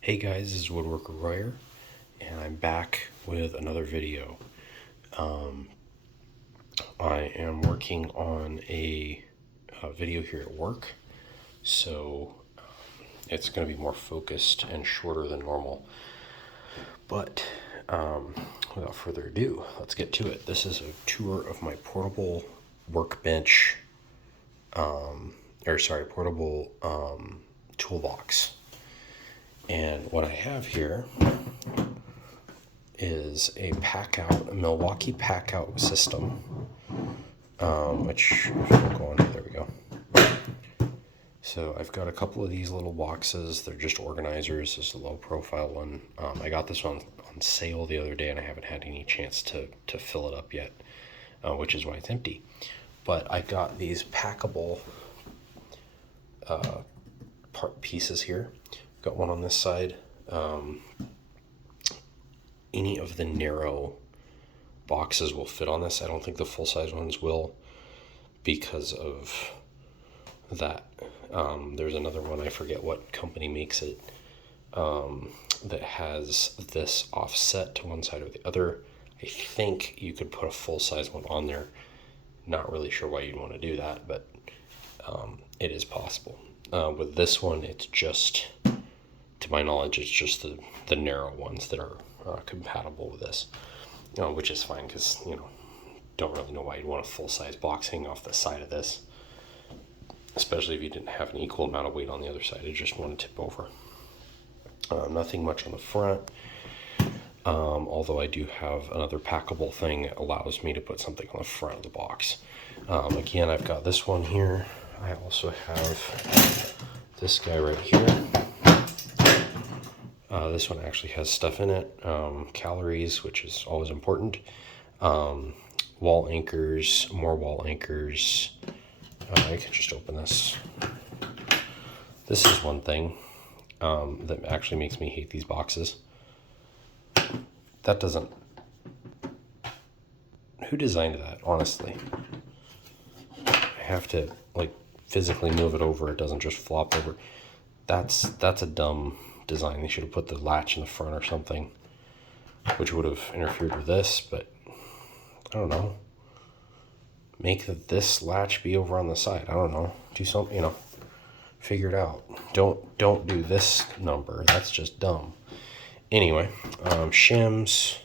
Hey guys, this is Woodworker Royer, and I'm back with another video. I am working on a video here at work, so it's going to be more focused and shorter than normal. But without further ado, let's get to it. This is a tour of my portable workbench, portable toolbox. And what I have here is a Milwaukee Packout system, which, if we'll go on here, there we go. So I've got a couple of these little boxes. They're just organizers. This is a low profile one. I got this one on sale the other day, and I haven't had any chance to fill it up yet, which is why it's empty. But I got these packable part pieces here. Got one on this side. Any of the narrow boxes will fit on this. I don't think the full-size ones will because of that. There's another one, I forget what company makes it, that has this offset to one side or the other. I think you could put a full-size one on there. Not really sure why you'd want to do that, but it is possible. With this one, it's just, to my knowledge, it's just the narrow ones that are compatible with this, which is fine because, don't really know why you'd want a full-size box hanging off the side of this, especially if you didn't have an equal amount of weight on the other side. It just want to tip over. Nothing much on the front, although I do have another packable thing that allows me to put something on the front of the box. Again, I've got this one here. I also have this guy right here. This one actually has stuff in it, calories, which is always important, wall anchors, more wall anchors. I can just open this. This is one thing that actually makes me hate these boxes. That doesn't... Who designed that, honestly? I have to, physically move it over. It doesn't just flop over. That's a dumb design. They should have put the latch in the front or something, which would have interfered with this, but I don't know. Make this latch be over on the side. I don't know. Do something, figure it out. Don't do this number. That's just dumb. Anyway, shims,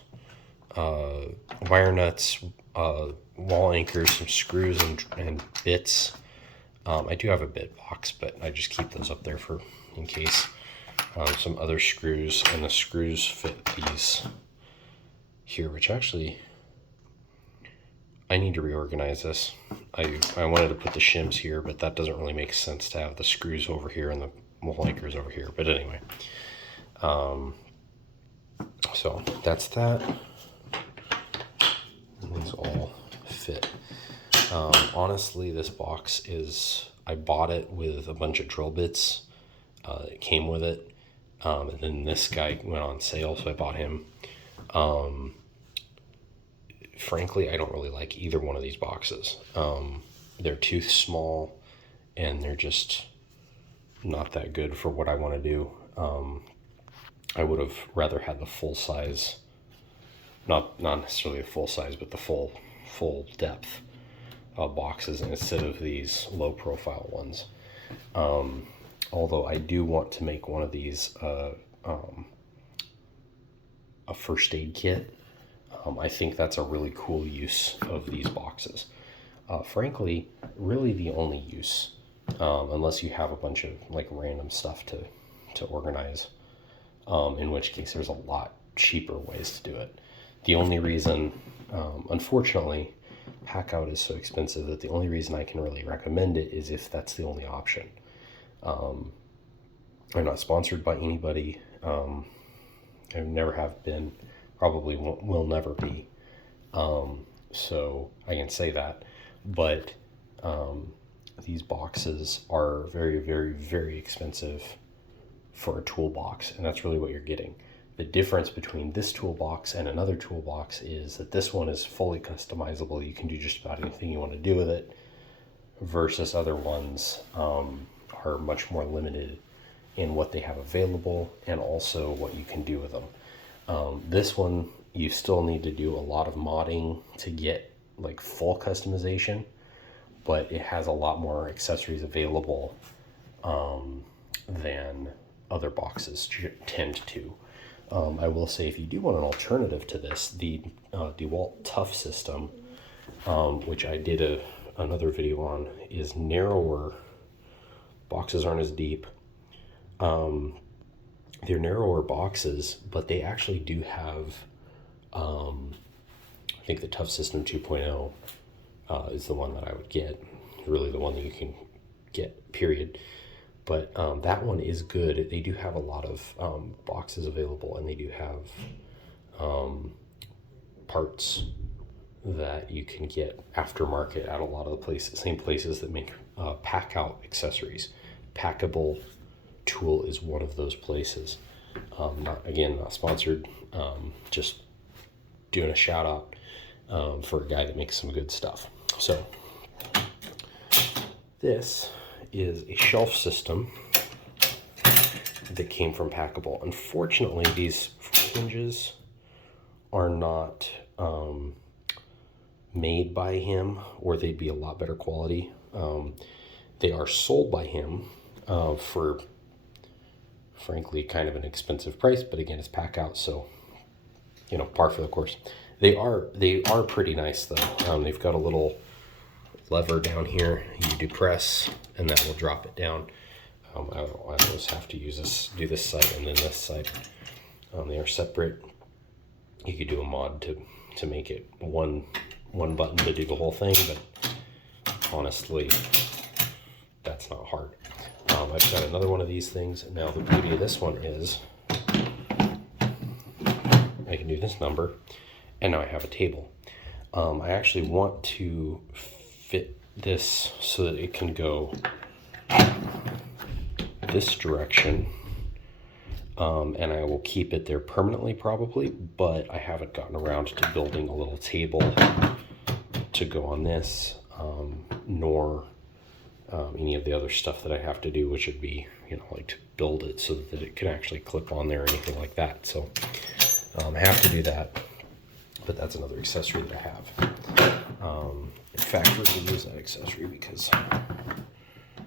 wire nuts, wall anchors, some screws and bits. I do have a bit box, but I just keep those up there in case. Some other screws, and the screws fit these here, which actually I need to reorganize this. I wanted to put the shims here, but that doesn't really make sense to have the screws over here and the wall anchors over here. But anyway, so that's that. And these all fit. Honestly, this box I bought it with a bunch of drill bits. It came with it. And then this guy went on sale, so I bought him. Frankly, I don't really like either one of these boxes. They're too small, and they're just not that good for what I want to do. I would have rather had the full size, not necessarily a full size, but the full depth boxes instead of these low profile ones. Although I do want to make one of these a first aid kit. I think that's a really cool use of these boxes. Frankly, really the only use, unless you have a bunch of random stuff to organize, in which case there's a lot cheaper ways to do it. The only reason, unfortunately, Packout is so expensive that the only reason I can really recommend it is if that's the only option. I'm not sponsored by anybody. I never have been, probably will never be. So I can say that. But these boxes are very, very, very expensive for a toolbox, and that's really what you're getting. The difference between this toolbox and another toolbox is that this one is fully customizable. You can do just about anything you want to do with it, versus other ones are much more limited and what they have available, and also what you can do with them. This one, you still need to do a lot of modding to get like full customization, but it has a lot more accessories available than other boxes tend to. I will say, if you do want an alternative to this, the DeWalt Tough system, which I did another video on, is narrower. Boxes aren't as deep. They're narrower boxes, but they actually do have, I think the Tough System 2.0 is the one that I would get. Really the one that you can get, period. But that one is good. They do have a lot of boxes available, and they do have parts that you can get aftermarket at a lot of the places, same places that make pack out accessories. Packable Tool is one of those places. Not sponsored, just doing a shout out for a guy that makes some good stuff. So this is a shelf system that came from Packable. Unfortunately, these hinges are not made by him, or they'd be a lot better quality. They are sold by him for, frankly, kind of an expensive price, but again, it's pack out, so par for the course. They are pretty nice though. They've got a little lever down here. You do press, and that will drop it down. I always have to do this side and then this side. They are separate. You could do a mod to make it one button to do the whole thing, but honestly, that's not hard. I've got another one of these things. Now the beauty of this one is I can do this number, and now I have a table. I actually want to fit this so that it can go this direction, and I will keep it there permanently probably, but I haven't gotten around to building a little table to go on this, nor any of the other stuff that I have to do, which would be, like to build it so that it can actually clip on there or anything like that. So I have to do that, but that's another accessory that I have. In fact, we're going to use that accessory because I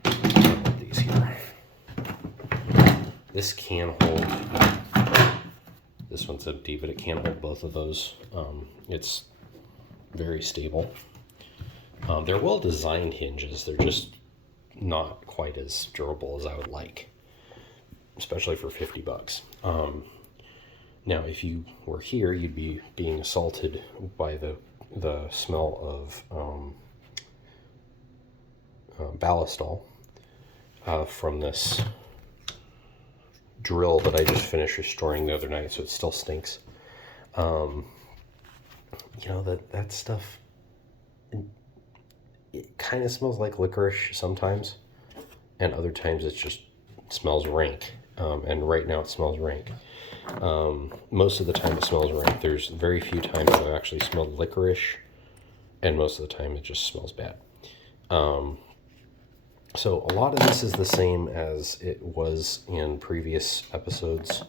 have these here. This can hold, this one's empty, but it can hold both of those. It's very stable. They're well designed hinges. They're just not quite as durable as I would like, especially for $50. Now, if you were here, you'd be being assaulted by the smell of Ballistol from this drill that I just finished restoring the other night, so it still stinks. That stuff, it kind of smells like licorice sometimes, and other times it just smells rank. And right now it smells rank. Most of the time it smells rank. There's very few times that I've actually smelled licorice, and most of the time it just smells bad. So a lot of this is the same as it was in previous episodes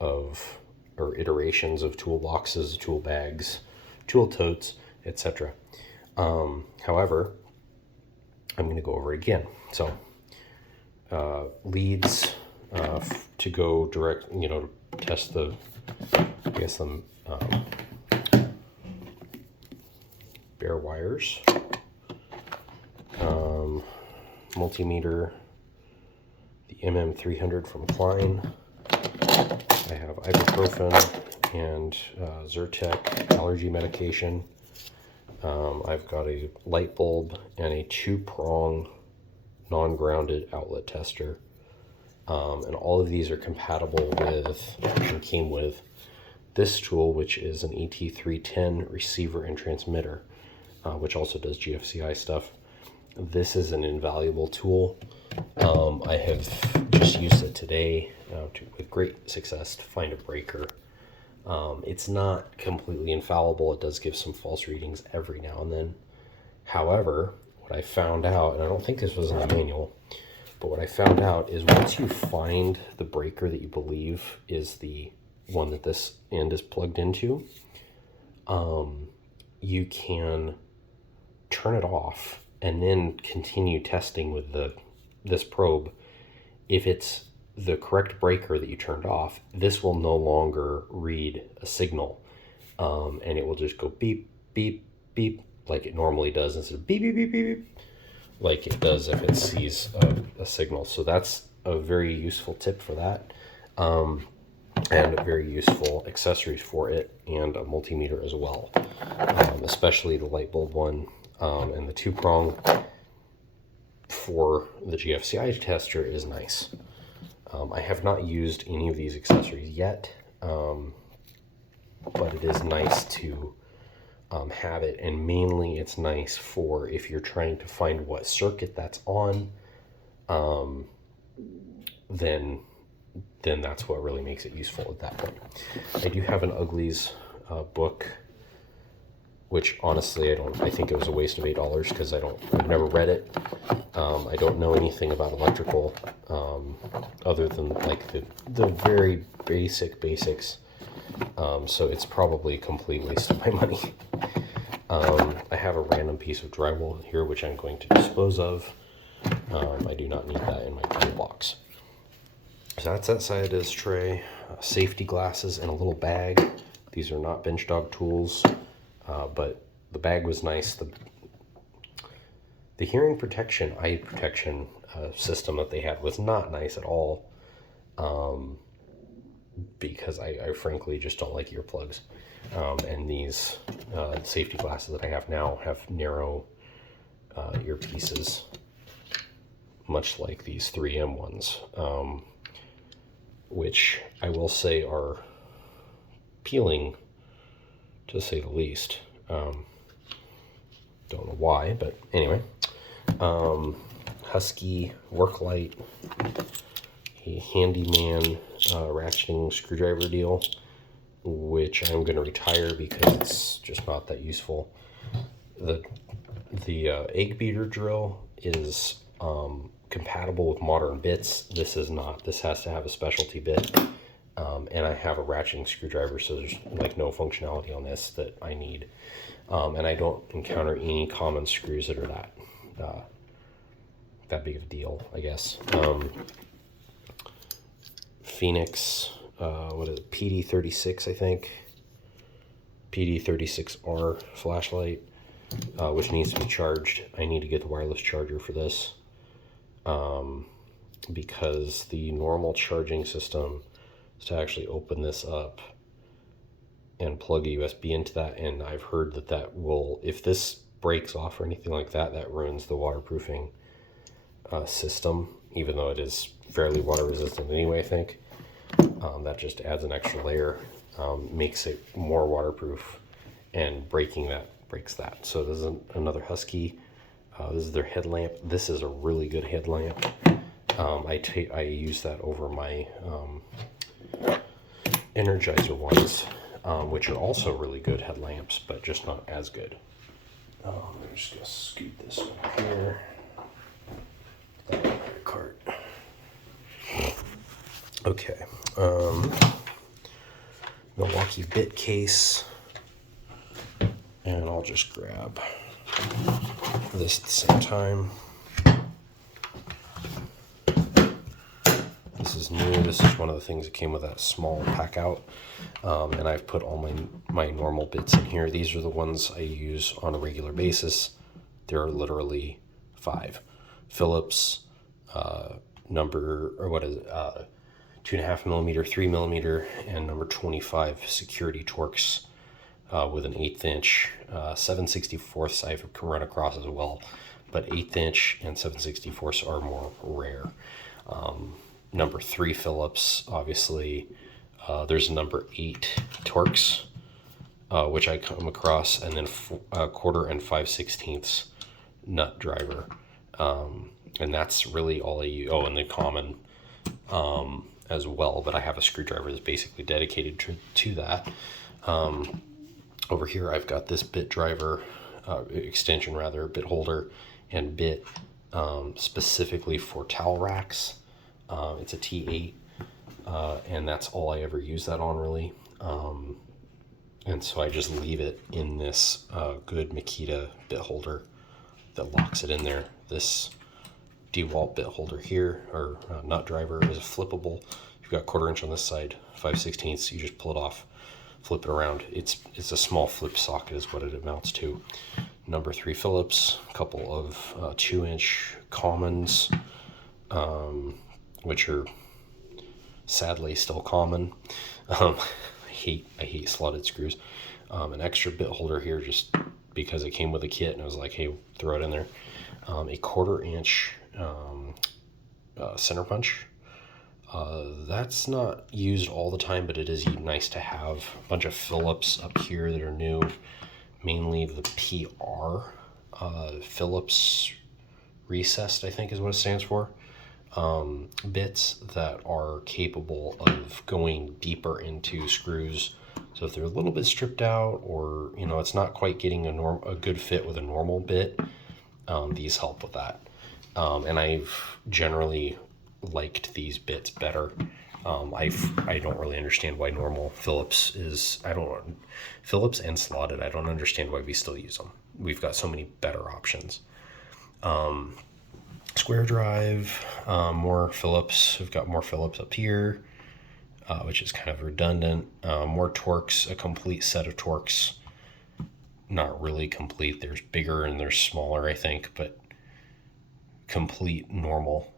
or iterations of toolboxes, tool bags, tool totes, etc. However, I'm going to go over it again. So leads to go direct, to test the bare wires. Multimeter, the MM300 from Klein. I have ibuprofen and Zyrtec allergy medication. I've got a light bulb and a 2-prong non-grounded outlet tester. And all of these are compatible with, and came with, this tool, which is an ET310 receiver and transmitter, which also does GFCI stuff. This is an invaluable tool. I have just used it today with great success to find a breaker. It's not completely infallible. It does give some false readings every now and then. However, what I found out, and I don't think this was in the manual, But what I found out is once you find the breaker that you believe is the one that this end is plugged into, you can turn it off and then continue testing with this probe. If it's the correct breaker that you turned off, this will no longer read a signal, and it will just go beep, beep, beep, like it normally does, instead of beep, beep, beep, beep, beep, like it does if it sees a signal. So that's a very useful tip for that, and very useful accessories for it, and a multimeter as well, especially the light bulb one, and the 2-prong for the GFCI tester is nice. I have not used any of these accessories yet, but it is nice to have it, and mainly it's nice for if you're trying to find what circuit that's on, then that's what really makes it useful at that point. I do have an Uglies book, which honestly I think it was a waste of $8 because I've never read it. I don't know anything about electrical, other than like the very basics. So it's probably a complete waste of my money. I have a random piece of drywall here, which I'm going to dispose of. I do not need that in my toolbox. So that's that side of this tray. Safety glasses and a little bag. These are not bench dog tools, but the bag was nice. The hearing protection, eye protection system that they had was not nice at all, because I frankly just don't like earplugs. And these safety glasses that I have now have narrow earpieces, much like these 3M ones, which I will say are peeling, to say the least. Don't know why, but anyway. Husky work light, a handyman ratcheting screwdriver deal, which I'm going to retire because it's just not that useful. The egg beater drill is compatible with modern bits. This is not. This has to have a specialty bit, and I have a ratcheting screwdriver, so there's like no functionality on this that I need, and I don't encounter any common screws that are that big of a deal, I guess. Phoenix, what is it, PD36, I think, PD36R flashlight, which needs to be charged. I need to get the wireless charger for this, because the normal charging system is to actually open this up and plug a USB into that, and I've heard that will, if this breaks off or anything like that, that ruins the waterproofing system, even though it is fairly water resistant anyway, I think. That just adds an extra layer, makes it more waterproof, and breaking that breaks that. So this is another Husky. This is their headlamp. This is a really good headlamp. I use that over my Energizer ones, which are also really good headlamps, but just not as good. I'm just gonna scoot this one here. Cart. Okay. Milwaukee bit case, and I'll just grab this at the same time. This is new. This is one of the things that came with that small pack out, and I've put all my normal bits in here. These are the ones I use on a regular basis. There are literally 5. Phillips, number, or what is it, 2.5 millimeter, 3 millimeter, and number 25 security Torx, with an 1/8 inch, 7/64 I can run across as well, but 1/8 inch and 7/64 are more rare. Number 3 Phillips, obviously. There's a number 8 Torx, which I come across, and then 1/4 and 5/16 nut driver. And that's really all I use. Oh, and the common as well, but I have a screwdriver that's basically dedicated to that. Over here I've got this bit driver, extension rather, bit holder, and bit specifically for towel racks. It's a T8, and that's all I ever use that on, really. And so I just leave it in this good Makita bit holder that locks it in there. This DeWalt bit holder here, or nut driver, is flippable. You've got 1/4 inch on this side, 5/16. You just pull it off, flip it around. It's a small flip socket is what it amounts to. Number 3 Phillips, a couple of 2-inch commons, which are sadly still common. I hate slotted screws. An extra bit holder here just because it came with a kit, and I was like, hey, throw it in there. A 1/4 inch center punch. That's not used all the time, but it is nice to have. A bunch of Phillips up here that are new, mainly the PR Phillips recessed, I think is what it stands for. Bits that are capable of going deeper into screws. So if they're a little bit stripped out, or it's not quite getting a good fit with a normal bit, these help with that. And I've generally liked these bits better. I don't really understand why normal Phillips Phillips and slotted, I don't understand why we still use them. We've got so many better options. Square drive, more Phillips. We've got more Phillips up here, which is kind of redundant. More Torx, a complete set of Torx. Not really complete. There's bigger and there's smaller, I think, but complete normal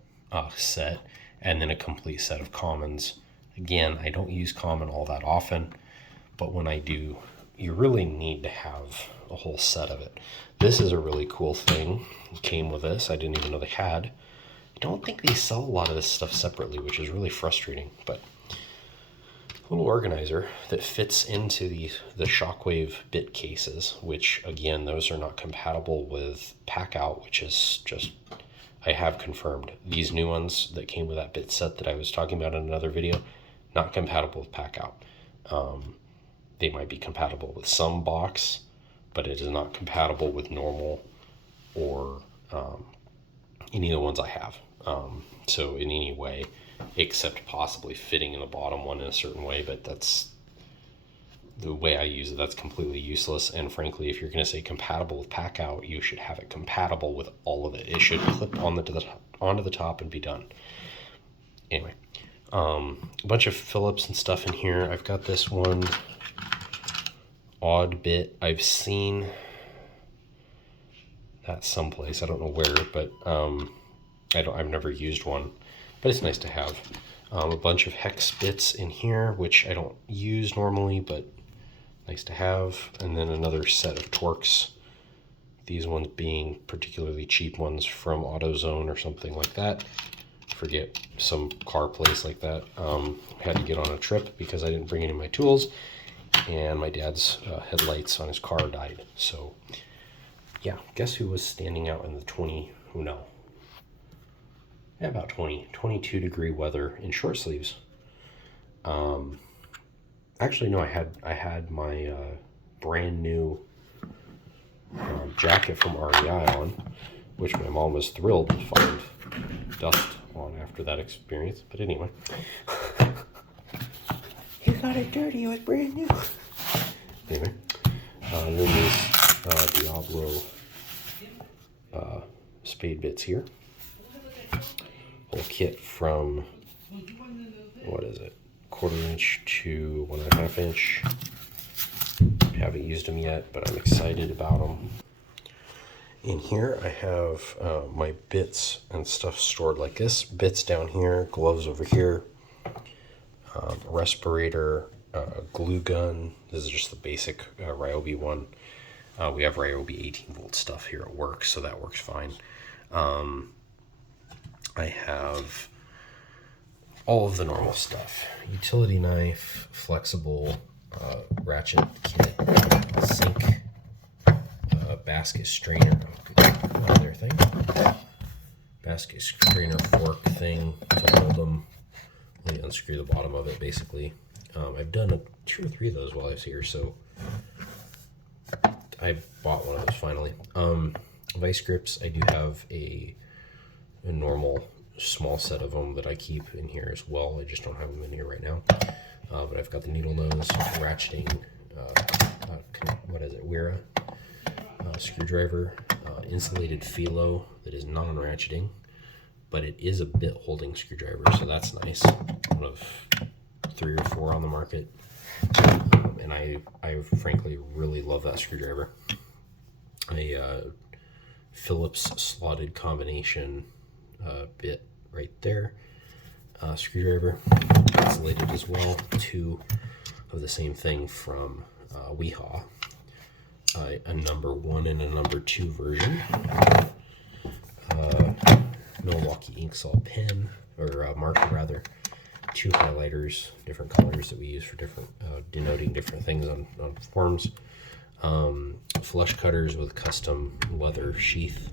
set, and then a complete set of commons. Again, I don't use common all that often, but when I do, you really need to have a whole set of it. This is a really cool thing. It came with this. I didn't even know they had. I don't think they sell a lot of this stuff separately, which is really frustrating, but a little organizer that fits into the Shockwave bit cases, which again, those are not compatible with Packout, which is just, I have confirmed. These new ones that came with that bit set that I was talking about in another video, not compatible with Packout. They might be compatible with some box, but it is not compatible with normal or any of the ones I have. So in any way, except possibly fitting in the bottom one in a certain way, but that's the way I use it. That's completely useless. And frankly, if you're going to say compatible with Packout, you should have it compatible with all of it. It should clip onto the top and be done. Anyway, a bunch of Phillips and stuff in here. I've got this one odd bit. I've seen that someplace. I don't know where, but I've never used one, but it's nice to have. A bunch of hex bits in here, which I don't use normally, but nice to have. And then another set of Torx. These ones being particularly cheap ones from AutoZone or something like that. Forget, some car place like that. Had to get on a trip because I didn't bring any of my tools, and my dad's headlights on his car died. So yeah, guess who was standing out in the 22 degree weather in short sleeves. Actually, no, I had my brand new jacket from REI on, which my mom was thrilled to find dust on after that experience. But anyway, you got it dirty. It was brand new. Anyway, then there's Diablo spade bits here. Whole kit from, what is it, 1/4 inch to 1.5 inch. Haven't used them yet, but I'm excited about them. In here I have my bits and stuff stored like this. Bits down here, gloves over here, respirator, glue gun. This is just the basic Ryobi one. We have Ryobi 18 volt stuff here at work, so that works fine. I have all of the normal stuff. Utility knife, flexible ratchet kit, sink, basket strainer, other thing, basket strainer fork thing to hold them. Let me unscrew the bottom of it, basically. I've done 2 or 3 of those while I was here, so I bought one of those finally. Vice grips, I do have a a normal small set of them that I keep in here as well. I just don't have them in here right now. But I've got the needle nose ratcheting, what is it, Wera screwdriver, insulated Philo that is non-ratcheting, but it is a bit holding screwdriver, so that's nice. One of 3 or 4 on the market, and I frankly really love that screwdriver. A Phillips slotted combination bit right there. Screwdriver, insulated as well. 2 of the same thing from Weehaw. A number 1 and a number 2 version. Milwaukee Inksol pen, or marker rather. 2 highlighters, different colors that we use for different, denoting different things on forms. Flush cutters with custom leather sheath.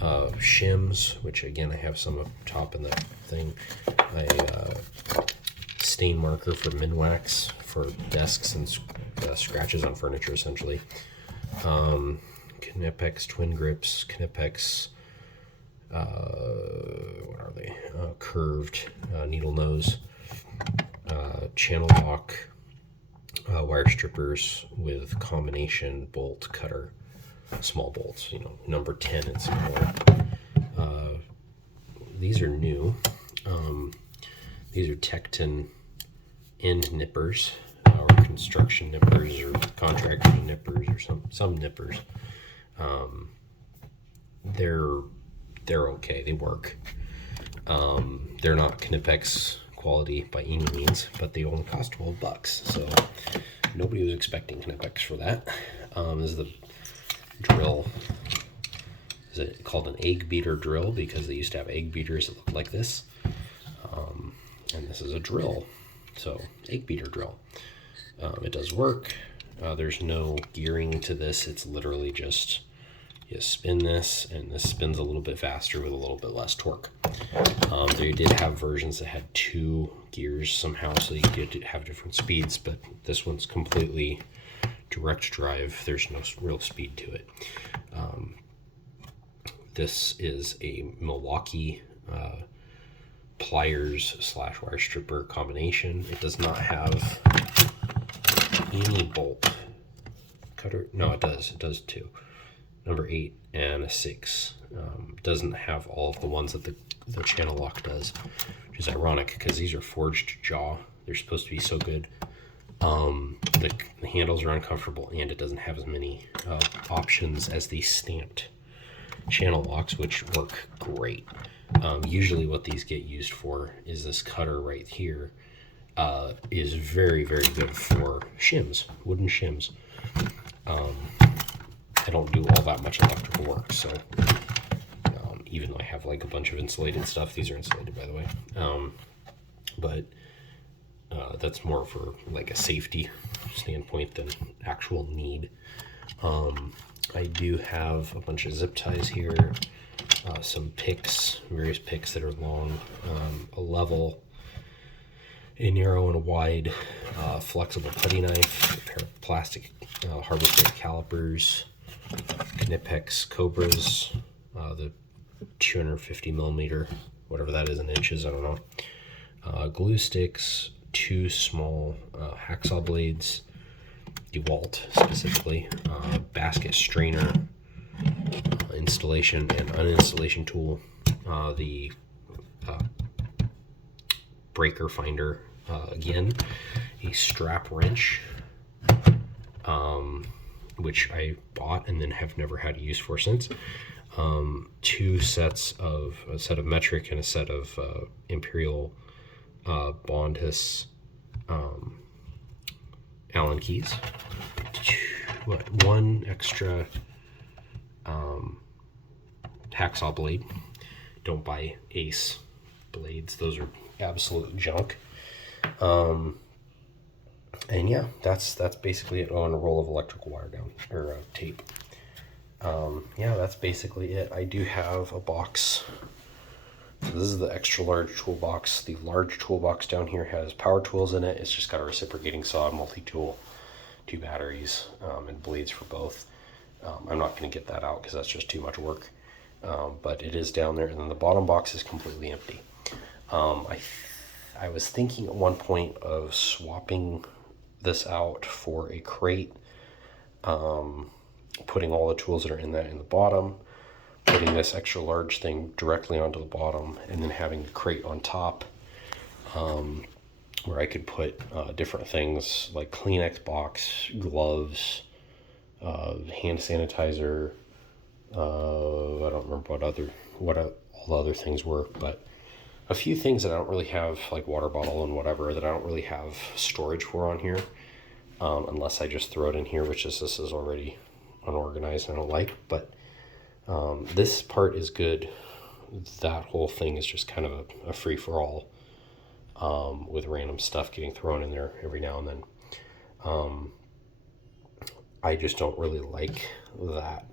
Shims, which again I have some up top in the thing. A stain marker for Minwax for desks and scratches on furniture, essentially. Knipex twin grips, Knipex, what are they? Curved needle nose, channel lock, wire strippers with combination bolt cutter, small bolts, number 10 and smaller. These are new. These are Tecton end nippers, or construction nippers, or contractor nippers, or some nippers. They're okay. They work. They're not Knipex quality by any means, but they only cost $12, so nobody was expecting Knipex for that. This is the drill. Is it called an egg beater drill because they used to have egg beaters that looked like this? And this is a drill, so egg beater drill. It does work. There's no gearing to this. It's literally just you spin this, and this spins a little bit faster with a little bit less torque. They did have versions that had 2 gears somehow, so you could have different speeds, but this one's completely direct drive. There's no real speed to it. This is a Milwaukee pliers / wire stripper combination. It does not have any bolt cutter. No, it does. It does 2. Number 8 and a 6. Doesn't have all of the ones that the channel lock does, which is ironic because these are forged jaw. They're supposed to be so good. The handles are uncomfortable, and it doesn't have as many options as the stamped channel locks, which work great. Usually what these get used for is this cutter right here. Is very, very good for shims, wooden shims. I don't do all that much electrical work, so even though I have like a bunch of insulated stuff, these are insulated, by the way. But that's more for like a safety standpoint than actual need. I do have a bunch of zip ties here, some picks, various picks that are long, a level, a narrow and a wide, flexible putty knife, a pair of plastic Harvester calipers, Knipex Cobras, the 250 millimeter, whatever that is in inches, I don't know. Glue sticks, 2 small hacksaw blades, DeWalt specifically, basket strainer, installation and uninstallation tool, the breaker finder, again, a strap wrench, which I bought and then have never had use for since. 2 sets of a set of metric and a set of Imperial Bondhus Allen keys. 1 extra hacksaw blade. Don't buy Ace blades; those are absolute junk. And yeah, that's basically it. On a roll of electrical wire down, or tape. Yeah, that's basically it. I do have a box. So this is the extra large toolbox. The large toolbox down here has power tools in it. It's just got a reciprocating saw, multi-tool, 2 batteries, and blades for both. I'm not going to get that out because that's just too much work. but it is down there, and then the bottom box is completely empty. I was thinking at one point of swapping this out for a crate, putting all the tools that are in that in the bottom, putting this extra large thing directly onto the bottom, and then having the crate on top, where I could put different things like Kleenex box, gloves, hand sanitizer. I don't remember what all the other things were, but a few things that I don't really have, like water bottle and whatever, that I don't really have storage for on here, unless I just throw it in here, which is this is already unorganized and I don't like. But this part is good. That whole thing is just kind of a free for all, with random stuff getting thrown in there every now and then. I just don't really like that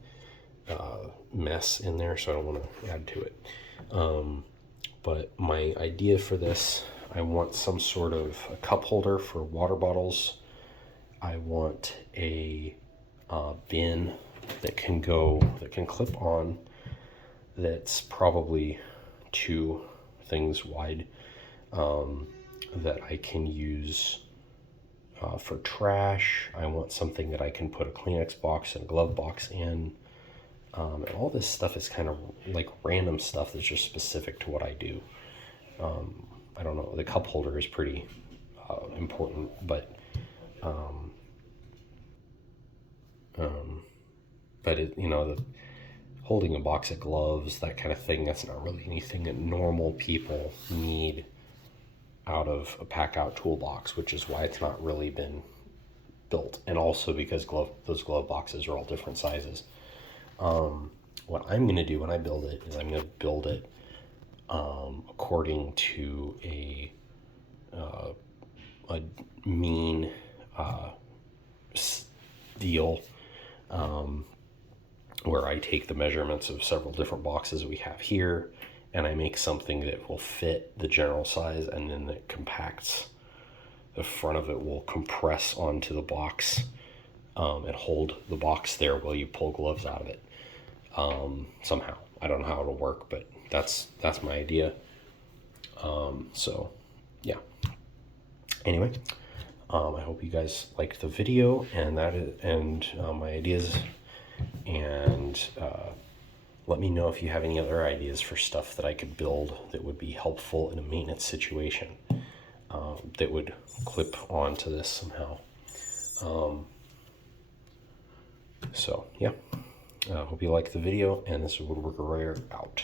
mess in there, so I don't want to add to it. But my idea for this, I want some sort of a cup holder for water bottles. I want a bin that can clip on, that's probably 2 things wide, that I can use for trash. I want something that I can put a Kleenex box and a glove box in. And all this stuff is kind of like random stuff that's just specific to what I do. I don't know, the cup holder is pretty important, but it, the holding a box of gloves, that kind of thing, that's not really anything that normal people need out of a pack out toolbox, which is why it's not really been built. And also because those glove boxes are all different sizes. What I'm going to do when I build it is I'm going to build it according to a mean deal, where I take the measurements of several different boxes we have here, and I make something that will fit the general size, and then it compacts. The front of it will compress onto the box, and hold the box there while you pull gloves out of it. Somehow, I don't know how it'll work, but that's my idea. So yeah. Anyway, I hope you guys liked the video and my ideas, and let me know if you have any other ideas for stuff that I could build that would be helpful in a maintenance situation, that would clip onto this somehow. So yeah, I hope you liked the video, and this is Woodworker Royer out.